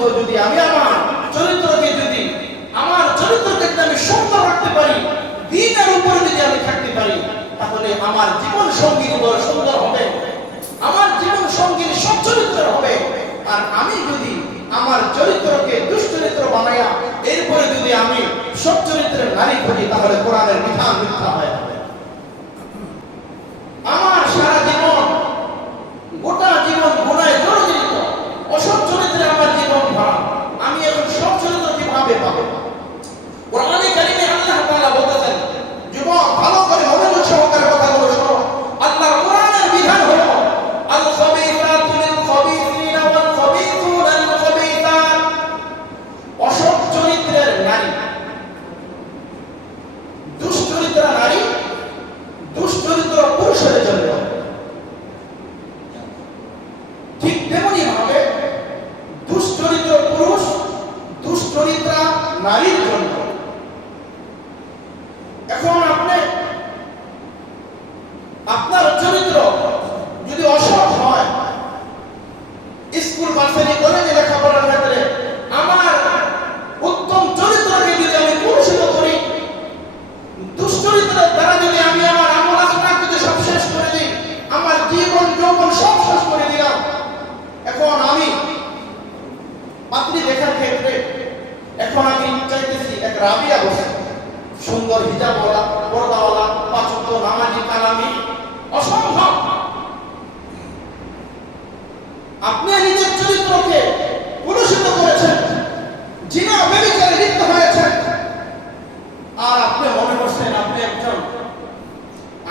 মতো যদি আমি আমার চরিত্রকে যদি, আমার চরিত্রকে যদি আমি সুন্দর রাখতে পারি, দিনের উপরে যদি আমি থাকতে পারি, তাহলে আমার জীবন সঙ্গী বড় সুন্দর হবে, আমার জীবন সঙ্গীর সচ্চরিত্র হবে। আর আমি যদি আমার চরিত্রকে দুশ্চরিত্র বানাইয়া, এরপরে যদি আমি সচ্চরিত্রের নারী খুঁজি তাহলে কোরআনের বিধান মিথ্যা হয়ে যাবে আমার সারা জীবন গোটা জীবন গুণায় জর্জরিত অসৎ চরিত্রে আমার জীবন ভরা আমি এখন সৎ চরিত্র কীভাবে পাবো কোরআনে কারিমে আল্লাহ তাআলা বলতেছেন যুবক ভালো করে মনোযোগ সহকারে কথাগুলো শোনো আল্লাহর কোরআনের বিধান হলো আল খাবিসাতু লিল খাবিসিনা ওয়াল খাবিসুনা লিল খাবিসাত অসৎ চরিত্রের নারী দুশ্চরিত্র নারী দুশ্চরিত্র পুরুষের জন্য ঠিক তেমনি ভাবে দুশ্চরিত্র পুরুষ দুশ্চরিত্রা নারীর জন্য এখন আপনি আপনার চরিত্র যদি অসৎ হয় স্কুল মাস্টারি কলেজে লেখাপড়ার ক্ষেত্রে আমার উত্তম চরিত্রকে যদি আমি পুরুষিত করি দুশ্চরিত্রের দ্বারা যদি আমি আমার আমল আচরণ যদি সব শেষ করে দিই আমার জীবন যৌবন সব শেষ করে দিলাম এখন আমি আপনি দেখার ক্ষেত্রে এখন আমি চাইতেছি এক রাবিয়া হোসেন সুন্দর হিজাবওয়ালা, পর্দাওয়ালা পাচক নামাজি কালামি অসম্ভব আপনি নিজের চরিত্রকে কলুষিত করেছেন, জিনা বেবিচারে লিপ্ত হয়েছেন। আর আপনি মনে করছেন আপনি একজন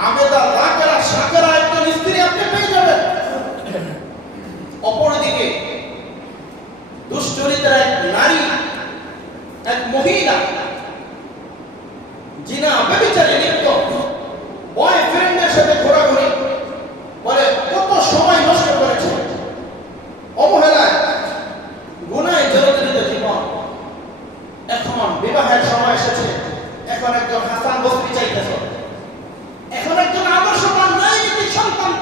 আবেদা রাকেরা সাকেরা একজন স্ত্রী আপনি পেয়ে যাবেন অপরদিকে দুশ্চরিত্রা এক নারী এক মহিলা জিনা বেবিচারে লিপ্ত বয়ফ্রেন্ডের সাথে ঘোরাঘুরি বলে কত সময় নষ্ট করেছে অবহেলায় গুনায় জড়িত জীবন এখন বিবাহের সময় এসেছে এখন একজন হাসান বস্তি চাইতেছ এখন একজন আদর্শবান ন্যায়নীতিক সন্তান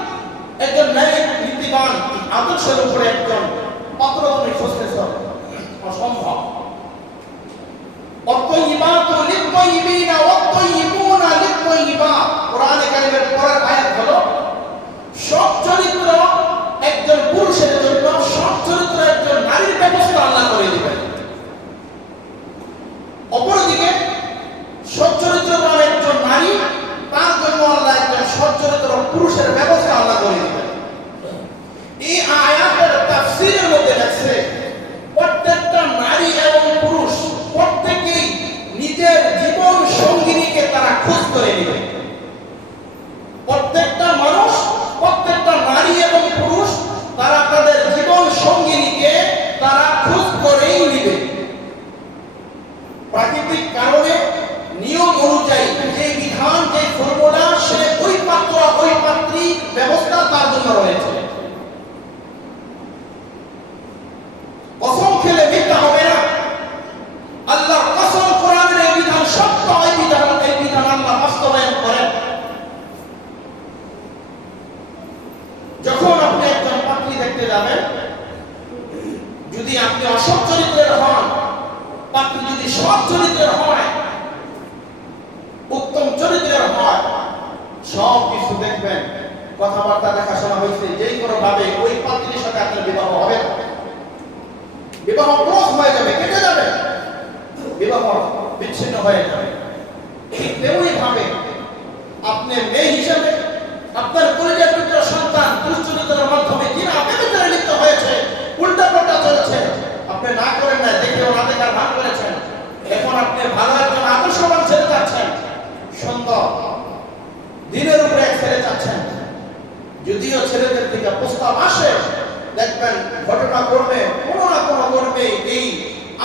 একজন ন্যায় নীতিবান আদর্শের উপরে একজন কত রকমের খুঁজতেছ? অসম্ভব। অত্যইবাত লিত্তইবিনা অত্যইবুনা লিত্তইবাত কোরআনে কারিমের পরের আয়াত হলো সৎ চরিত্র একজন পুরুষের জন্য সৎ চরিত্র একজন নারীর ব্যবস্থা আল্লাহ করে দিবেন অপরদিকে সচ্চরিত্রবান একজন নারী তার জন্য আল্লাহ একজন সচ্চরিত্র পুরুষের ব্যবস্থা আল্লাহ করে দিবেন এই আয়াতের তাফসীরের মধ্যে লেখছে প্রত্যেকটা নারী এবং পুরুষ প্রত্যেকেই নিজের জীবন সঙ্গিনীকে তারা খোঁজ করে নেবে প্রত্যেকটা মানুষ প্রত্যেকটা নারী এবং পুরুষ তারা তাদের জীবন সঙ্গিনীকে তারা খোঁজ করেই নেবে প্রাকৃতিক কারণে নিয়ম অনুযায়ী যে বিধান যে ফর্মুলা সে ওই পাত্র ওই পাত্রী ব্যবস্থা তার জন্য রয়েছে কসম খেলে মিথ্যা হবে না আল্লাহ কসম কোরআনের এই বিধান সত্য এই বিধান এই বিধান আল্লাহ বাস্তবায়ন করেন যখন আপনি একজন পাত্রী দেখতে যাবেন যদি আপনি অসৎ চরিত্রের হন পাত্রী যদি সৎ চরিত্রের হয়, উত্তম চরিত্রের হয়, সব কিছু দেখবেন, কথাবার্তা দেখাশোনা হয়েছে, যেই কোনো ভাবে ওই পাত্রীর সাথে আপনার বিবাহ হবে না। বিবাহ ব্লক হয়ে যাবে, কেটে যাবে। বিবাহ বিচ্ছিন্ন হয়ে যাবে। ঠিক তেমনি ভাবে আপনি মেয়ে হিসেবে আপনার পুত্র সন্তান দুশ্চরিত্রের মাধ্যমে যিনি আপেক্ষিত লিপ্ত হয়েছে উল্টা চলেছে। আপনি না করেন না দেখেও না দেখার ভান করেছেন। এখন আপনি ভালো একজন আদর্শবান ছেলে চাচ্ছেন। সুন্দর দিনের উপরে এক ছেলে চাচ্ছেন। যদিও ছেলেদের থেকে প্রস্তাব আসে, দেখবেন ঘটনা করবে কোনো না কোনো করবে এই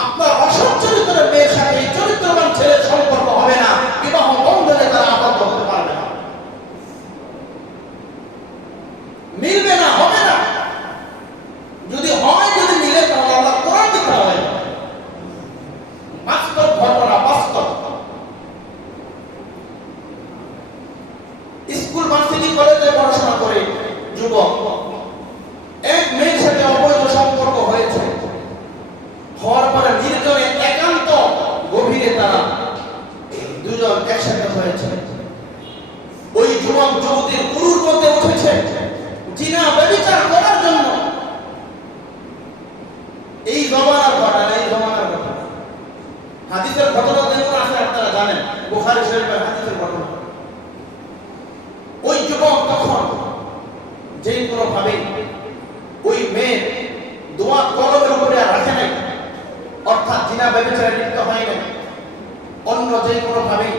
আপনার অসৎ চরিত্রের মেয়ের সাথে চরিত্রবান ছেলের সম্পর্ক হবে না বিবাহ বন্ধনে তারা আবদ্ধ হতে পারবে না মিলবে না হবে না যদি হয় যদি মিলে তাহলে আল্লাহ কোরআন দিতে হবে বাস্তব ঘটনা বাস্তব স্কুল ভার্সিটি কলেজে পড়াশোনা করে যুবক এক মেয়ের সাথে অবৈধ সম্পর্ক হয়েছে এই জমানার ঘটনা, এই জমানার ঘটনা। হাদিসের ঘটনা যেমন আছে আপনারা জানেন, বুখারী শরীফের হাদিসের ঘটনা। ওই যুবক তখন, যেই কোনো ভাবে ওই দোয়া কলমের উপরে রাখে নাই, অর্থাৎ জিনা ব্যবচারে লিপ্ত হয় নাই, অন্য যে কোনো ভাবে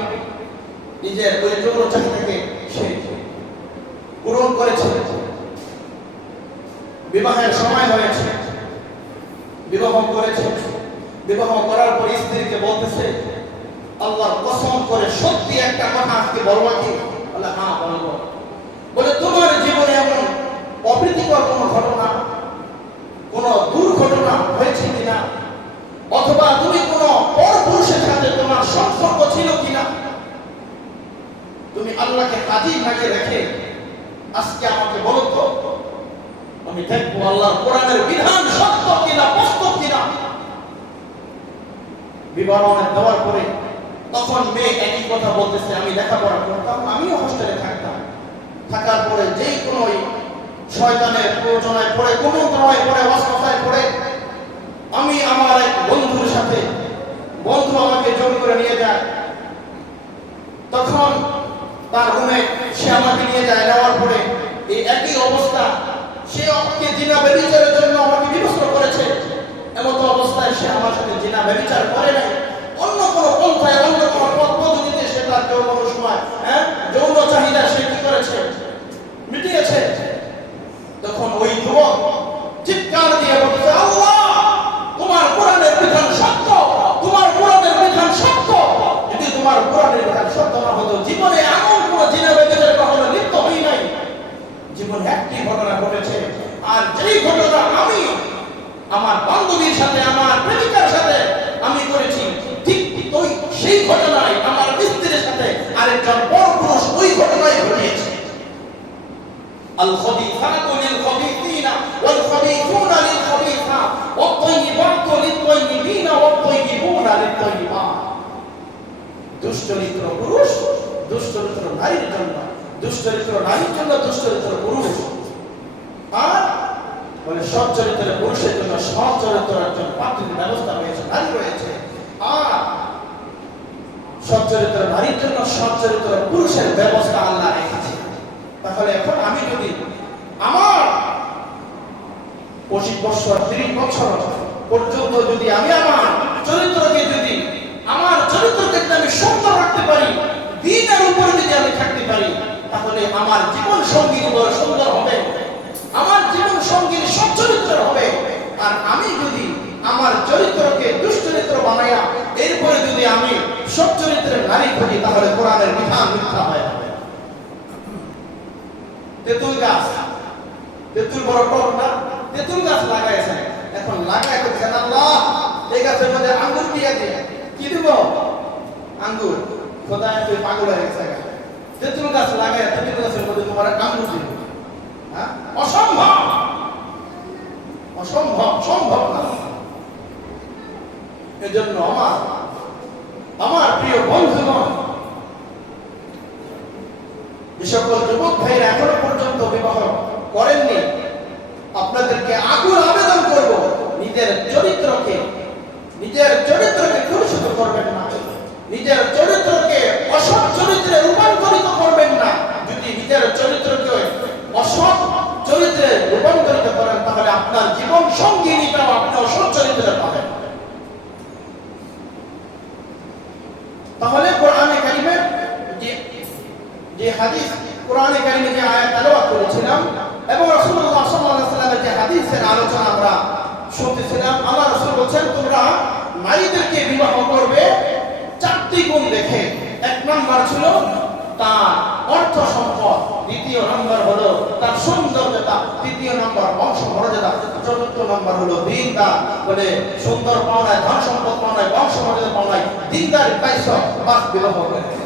নিজের ওই যৌন চাহিদাকে সে পূরণ করেছে। বিবাহের সময় হয়েছে বিবাহ করেছে। বিবাহ করার পর স্ত্রীকে বলতেছে, আল্লাহর কসম করে সত্যি একটা কথা আজকে বলব কি? বলে হ্যাঁ বলব। বলে, তোমার জীবনে এমন অপ্রীতিকর কোনো ঘটনা, কোনো দুর্ঘটনা হয়েছে কিনা? অথবা তুমি কোনো পর পুরুষের সাথে তোমার সম্পর্ক ছিল কিনা? তুমি আল্লাহকে কাজী ভাগে রেখে আজকে আমাকে বলো তো আমি দেখব আল্লাহর কোরআনের বিধান সত্য কিনা, বাস্তব কিনা। বিবরণ দেওয়ার পরে তখন মেয়ে একই কথা বলতেছে, আমি লেখাপড়া করতাম, আমিও হোস্টেলে থাকতাম। থাকার পরে যেই কোনো শয়তানের প্রয়োজনায় পড়ে কোনো দ্রয় পড়ে অস্বস্থায় পড়ে, আমি আমার এক বন্ধুর সাথে, বন্ধু আমাকে জোর করে নিয়ে যায়। তখন তার রুমে সে আমাকে নিয়ে যায় নেওয়ার পরে এই একই অবস্থা সে আমাকে জিনা ব্যবচারের জন্য আমাকে বিভস্ত করেছে। এমত অবস্থায় সে আমার সাথে জিনা ব্যবচার করে নাই। অন্য কোনো পন্থায়, অন্য কোনো পথ পদ্ধতিতে সে তার যৌন সময় হ্যাঁ যৌন চাহিদা সে কি করেছে? মিটিয়েছে। তখন ওই যুবক চিৎকার দিয়ে বলছে আল্লাহ তোমার কোরআনের বিধান সত্য তোমার কোরআনের বিধান সত্য যদি তোমার কোরআনের বিধান সত্য না হতো জীবনে এমন কোন জিনা বেদের কখনো লিপ্ত হই নাই জীবনে একটি ঘটনা ঘটেছে আর যেই ঘটনা আমি আমার বান্ধবীর সাথে আমার প্রেমিকার সাথে আমি করেছি ঠিক ওই সেই ঘটনায় আমার স্ত্রীর সাথে আরেকজন বড় পুরুষ ওই ঘটনায় ঘটিয়েছে الخبيثات للخبيثين والخبيثون للخبيثات والطيبات للطيبين والطيبون للطيبات দুশ্চরিত্র পুরুষ দুশ্চরিত্র নারীর জন্য দুশ্চরিত্র নারীর জন্য দুশ্চরিত্র পুরুষ আর বলে সৎ চরিত্রের পুরুষের জন্য সৎ চরিত্র একজন পাত্রীর ব্যবস্থা রয়েছে নারী রয়েছে আর সৎ চরিত্র নারীর জন্য সৎ চরিত্র পুরুষের ব্যবস্থা আল্লাহ রেখেছে তাহলে এখন আমি যদি আমার পঁচিশ বছর, তিরিশ বছর পর্যন্ত যদি আমি আমার চরিত্রকে যদি, আমার চরিত্রকে যদি আমি সুন্দর রাখতে পারি, দিনের উপরে যদি আমি থাকতে পারি, তাহলে আমার জীবন সঙ্গী বড় সুন্দর হবে, আমার জীবন সঙ্গী সচ্চরিত্র হবে। আর আমি যদি আমার চরিত্রকে দুশ্চরিত্র বানাইয়া, এরপরে যদি আমি সচ্চরিত্রের নারী খুঁজি, তাহলে কোরআনের বিধান মিথ্যা হয়ে তেঁতুল গাছ। তেঁতুল বড় টক না, তেঁতুল গাছ লাগাইছেন এখন লাগাই করছেন আল্লাহ, এই গাছের মধ্যে আঙ্গুর দিয়ে দিয়ে কি দিব? আঙ্গুর। খোদায় তুই পাগল হয়ে গেছে তেঁতুল গাছ লাগাই, তেঁতুল গাছের মধ্যে তোমার আঙ্গুর দিব হ্যাঁ? অসম্ভব। অসম্ভব, সম্ভব না। এজন্য আমার আমার প্রিয় বন্ধুগণ সকল যুবক এখনও পর্যন্ত বিবাহ করেননি, আপনাদেরকে আগুন আবেদন করব, নিজের চরিত্রকে নিজের চরিত্রকে কলুষিত করবেন না। নিজের চরিত্রকে অসৎ চরিত্রে রূপান্তরিত করবেন না। যদি নিজের চরিত্রকে অসৎ চরিত্রে রূপান্তরিত করেন, তাহলে আপনার জীবন সঙ্গিনীটাও আপনি অসৎ চরিত্রে পাবেন তাহলে কোরআনে কারিমের যে যে হাদিস কোরআনে কারিমে যে আয়াত তেলাওয়াত করেছিলাম এবং রাসূলুল্লাহ সাল্লাল্লাহু আলাইহি ওয়াসাল্লামের যে হাদিসের আলোচনা আমরা শুনতেছিলাম আল্লাহ রাসূল বলেন তোমরা নারীদেরকে বিবাহ করবে চারটি গুণ দেখে এক নাম্বার ছিল তার অর্থ সম্পদ। দ্বিতীয় নম্বর হলো তার সৌন্দর্যতা। তৃতীয় নম্বর বংশ মর্যাদা। চতুর্থ নম্বর হলো দিনদার। বলে সুন্দর পাওনায় ধন সম্পদ পাওনায়, বংশ মর্যাদা পাওনায় দিনদার পাইছ বাস বিবাহ করে।